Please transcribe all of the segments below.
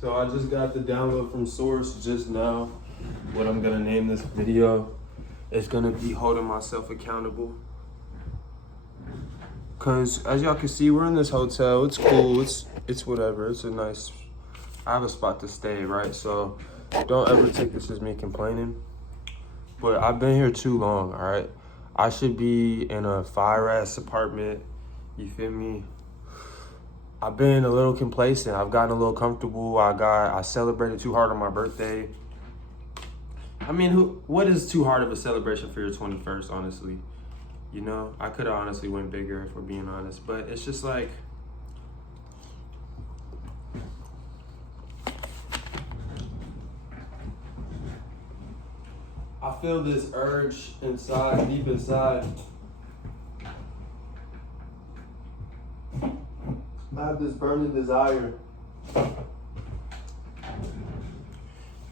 So I just got the download from Source just now. What I'm gonna name this video is gonna be holding myself accountable. Cause as y'all can see, we're in this hotel. It's cool. It's whatever. It's a nice. I have a spot to stay, right? So don't ever take this as me complaining. But I've been here too long, all right? I should be in a fire-ass apartment. You feel me? I've been a little complacent. I've gotten a little comfortable. I celebrated too hard on my birthday. I mean, what is too hard of a celebration for your 21st, honestly? You know, I could have honestly went bigger if we're being honest, but it's just like, I feel this urge inside, deep inside. I have this burning desire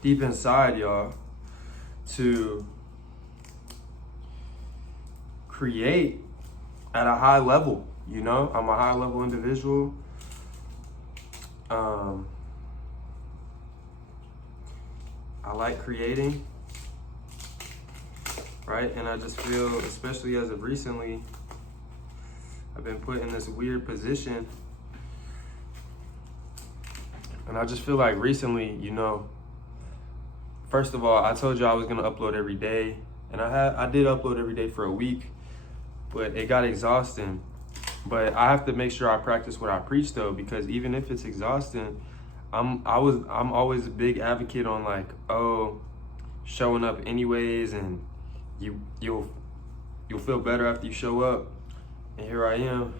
deep inside, y'all, to create at a high level. You know, I'm a high level individual. I like creating, right? And I just feel, especially as of recently, I've been put in this weird position. And I just feel like recently, you know, first of all, I told you I was gonna upload every day, and I did upload every day for a week, but it got exhausting. But I have to make sure I practice what I preach though, because even if it's exhausting, I'm always a big advocate on like, oh, showing up anyways, and you'll feel better after you show up. And here I am,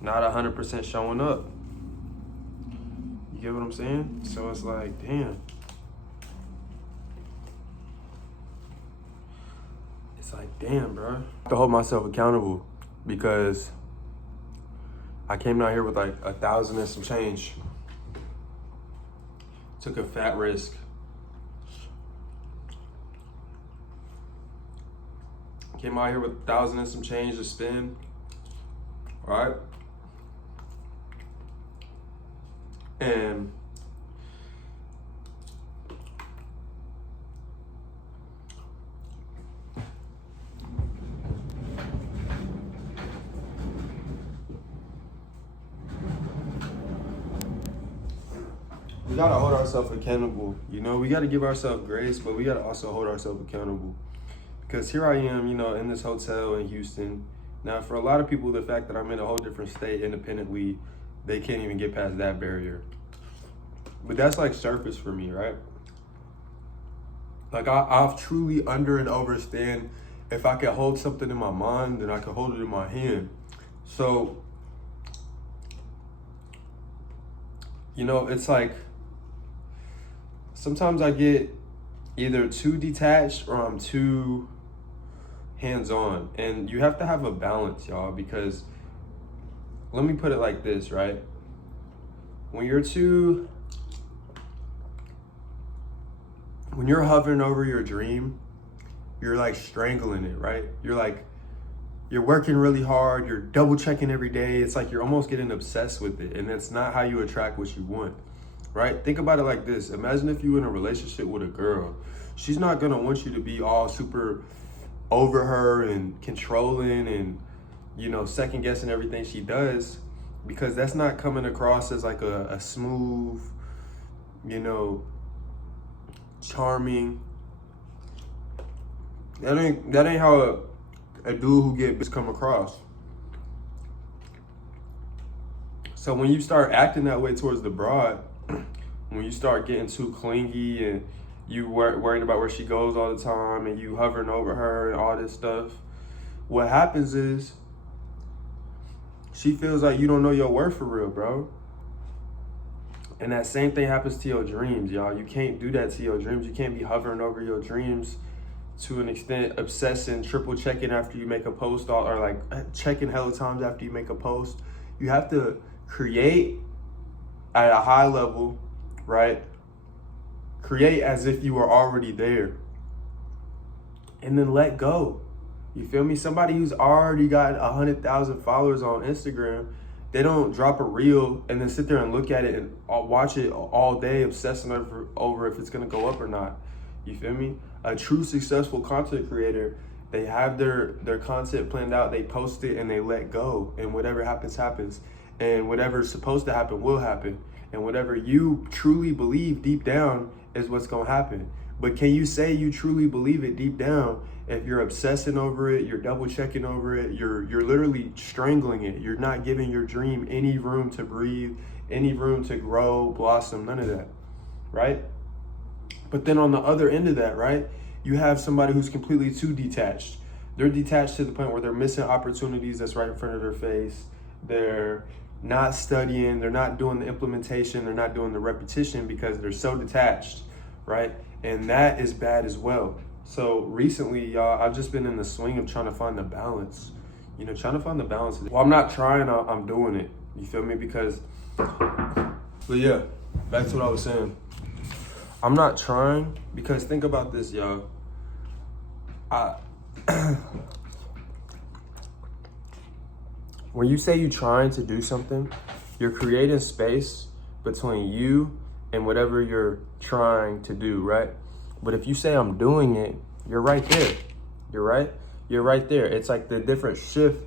not 100% showing up. You get what I'm saying? So it's like, damn. It's like, damn, bro. I have to hold myself accountable because I came out here with like 1,000 and some change. Took a fat risk. Came out here with 1,000 and some change to spend, right? And we gotta hold ourselves accountable. You know, we gotta give ourselves grace, but we gotta also hold ourselves accountable. Because here I am, you know, in this hotel in Houston. Now, for a lot of people, the fact that I'm in a whole different state independently, they can't even get past that barrier. But that's like surface for me, right? Like I've truly under and overstand, if I can hold something in my mind, then I can hold it in my hand. So, you know, it's like, sometimes I get either too detached or I'm too hands-on. And you have to have a balance, y'all, because let me put it like this, right? When you're hovering over your dream, you're like strangling it, right? You're working really hard, you're double checking every day. It's like you're almost getting obsessed with it, and that's not how you attract what you want, right? Think about it like this. Imagine if you're in a relationship with a girl. She's not gonna want you to be all super over her and controlling and, you know, second guessing everything she does, because that's not coming across as like a smooth, you know, charming. That ain't how a dude who get bitch come across. So when you start acting that way towards the broad, when you start getting too clingy and you worrying about where she goes all the time and you hovering over her and all this stuff, what happens is she feels like you don't know your worth for real, bro. And that same thing happens to your dreams, y'all. You can't do that to your dreams. You can't be hovering over your dreams to an extent, obsessing, triple checking after you make a post, or like checking hella times after you make a post. You have to create at a high level, right? Create as if you were already there. And then let go. You feel me? Somebody who's already got 100,000 followers on Instagram They don't drop a reel and then sit there and look at it and watch it all day, obsessing over if it's gonna go up or not. You feel me? A true successful content creator, they have their content planned out, they post it and they let go, and whatever happens, happens. And whatever's supposed to happen will happen. And whatever you truly believe deep down is what's gonna happen. But can you say you truly believe it deep down if you're obsessing over it, you're double checking over it, you're literally strangling it, you're not giving your dream any room to breathe, any room to grow, blossom, none of that, right? But then on the other end of that, right, you have somebody who's completely too detached. They're detached to the point where they're missing opportunities that's right in front of their face. They're not studying, they're not doing the implementation, they're not doing the repetition because they're so detached, right? And that is bad as well. So recently, y'all, I've just been in the swing of trying to find the balance. You know, trying to find the balance. Well, I'm not trying, I'm doing it. You feel me? Because, but yeah, back to what I was saying. I'm not trying because think about this, y'all. When you say you're trying to do something, you're creating space between you and whatever you're trying to do, right? But if you say I'm doing it, you're right there. You're right. You're right there. It's like the different shift.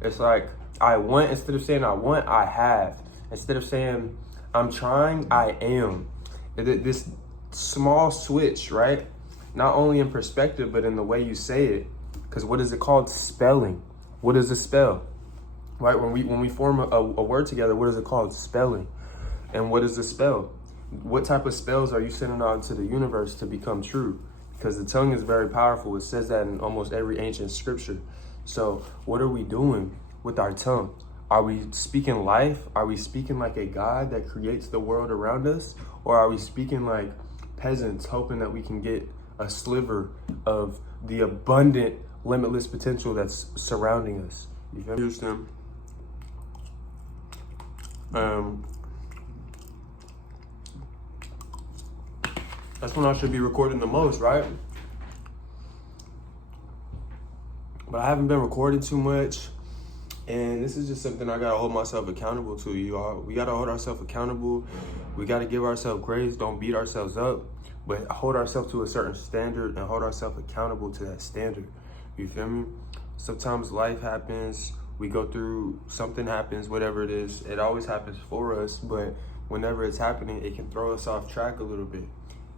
It's like I want, instead of saying I want, I have. Instead of saying I'm trying, I am. This small switch, right? Not only in perspective, but in the way you say it. Because what is it called? Spelling. What is a spell? Right? When we form a word together, what is it called? Spelling. And what is a spell? What type of spells are you sending out into the universe to become true? Because the tongue is very powerful. It says that in almost every ancient scripture. So what are we doing with our tongue? Are we speaking life? Are we speaking like a God that creates the world around us? Or are we speaking like peasants hoping that we can get a sliver of the abundant, limitless potential that's surrounding us? You understand? That's when I should be recording the most, right? But I haven't been recording too much. And this is just something I gotta hold myself accountable to, you all. We gotta hold ourselves accountable. We gotta give ourselves grace. Don't beat ourselves up, but hold ourselves to a certain standard and hold ourselves accountable to that standard. You feel me? Sometimes life happens. We go through, something happens, whatever it is. It always happens for us, but whenever it's happening, it can throw us off track a little bit.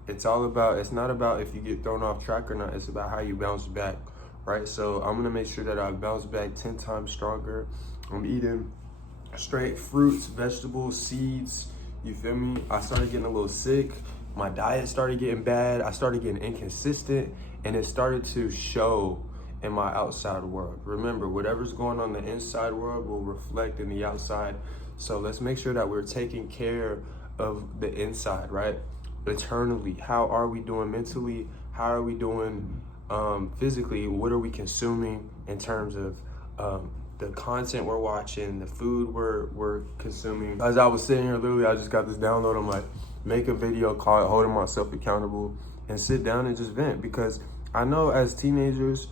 It's not about if you get thrown off track or not. It's about how you bounce back, right? So I'm gonna make sure that I bounce back 10 times stronger. I'm eating straight fruits, vegetables, seeds. You feel me? I started getting a little sick. My diet started getting bad. I started getting inconsistent, and it started to show in my outside world. Remember, whatever's going on in the inside world will reflect in the outside. So let's make sure that we're taking care of the inside, right? Eternally, how are we doing mentally? How are we doing physically? What are we consuming in terms of the content we're watching, the food we're consuming? As I was sitting here, literally, I just got this download. I'm like, make a video called Holding Myself Accountable and sit down and just vent. Because I know as teenagers,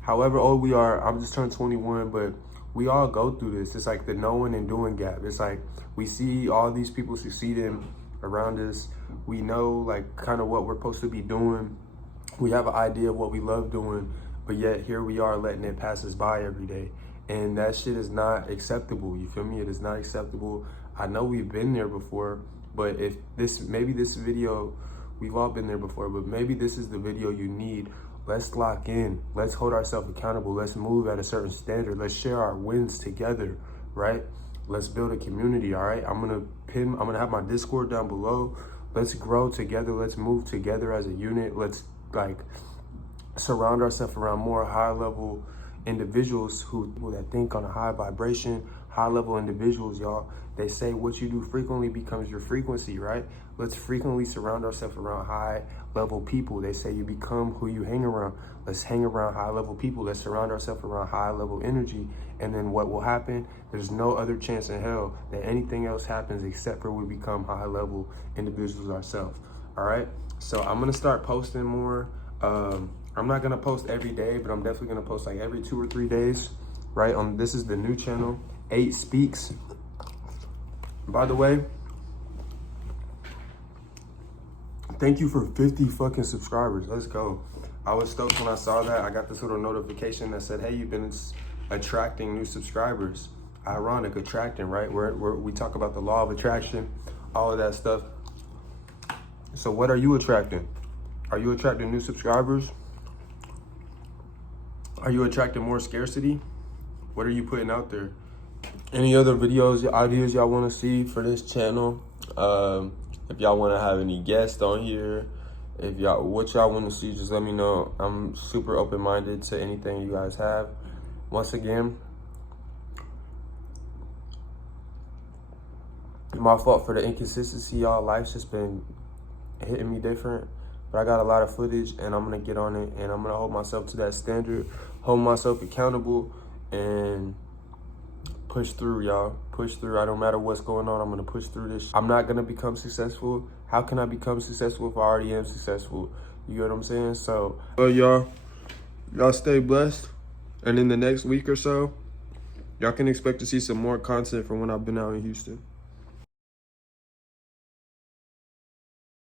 however old we are, I'm just turned 21, but we all go through this. It's like the knowing and doing gap. It's like we see all these people succeeding around us. We know like kind of what we're supposed to be doing. We have an idea of what we love doing, but yet here we are letting it pass us by every day. And that shit is not acceptable. You feel me? It is not acceptable. I know we've been there before, but if maybe this video, we've all been there before, but maybe this is the video you need. Let's lock in. Let's hold ourselves accountable. Let's move at a certain standard. Let's share our wins together, right? Let's build a community, all right? I'm gonna have my Discord down below. Let's grow together. Let's move together as a unit. Let's like surround ourselves around more high level individuals who that think on a high vibration, high level individuals, y'all. They say what you do frequently becomes your frequency, right? Let's frequently surround ourselves around high level people. They say you become who you hang around. Let's hang around high level people. Let's surround ourselves around high level energy. And then what will happen? There's no other chance in hell that anything else happens except for we become high level individuals ourselves. All right. So I'm going to start posting more. I'm not going to post every day, but I'm definitely going to post like every 2 or 3 days, right? This is the new channel, 8 Speaks. By the way, thank you for 50 fucking subscribers. Let's go. I was stoked when I saw that. I got this little notification that said, hey, you've been attracting new subscribers. Ironic, attracting, right? We talk about the law of attraction, all of that stuff. So what are you attracting? Are you attracting new subscribers? Are you attracting more scarcity? What are you putting out there? Any other videos, ideas y'all want to see for this channel? If y'all want to have any guests on here, what y'all want to see, just let me know. I'm super open-minded to anything you guys have. Once again, my fault for the inconsistency, y'all. Life's just been hitting me different, but I got a lot of footage and I'm gonna get on it and I'm gonna hold myself to that standard, hold myself accountable, and push through, y'all. Push through. I don't matter what's going on, I'm gonna push through this. I'm not gonna become successful. How can I become successful if I already am successful? You get what I'm saying? So, y'all stay blessed. And in the next week or so, y'all can expect to see some more content from when I've been out in Houston.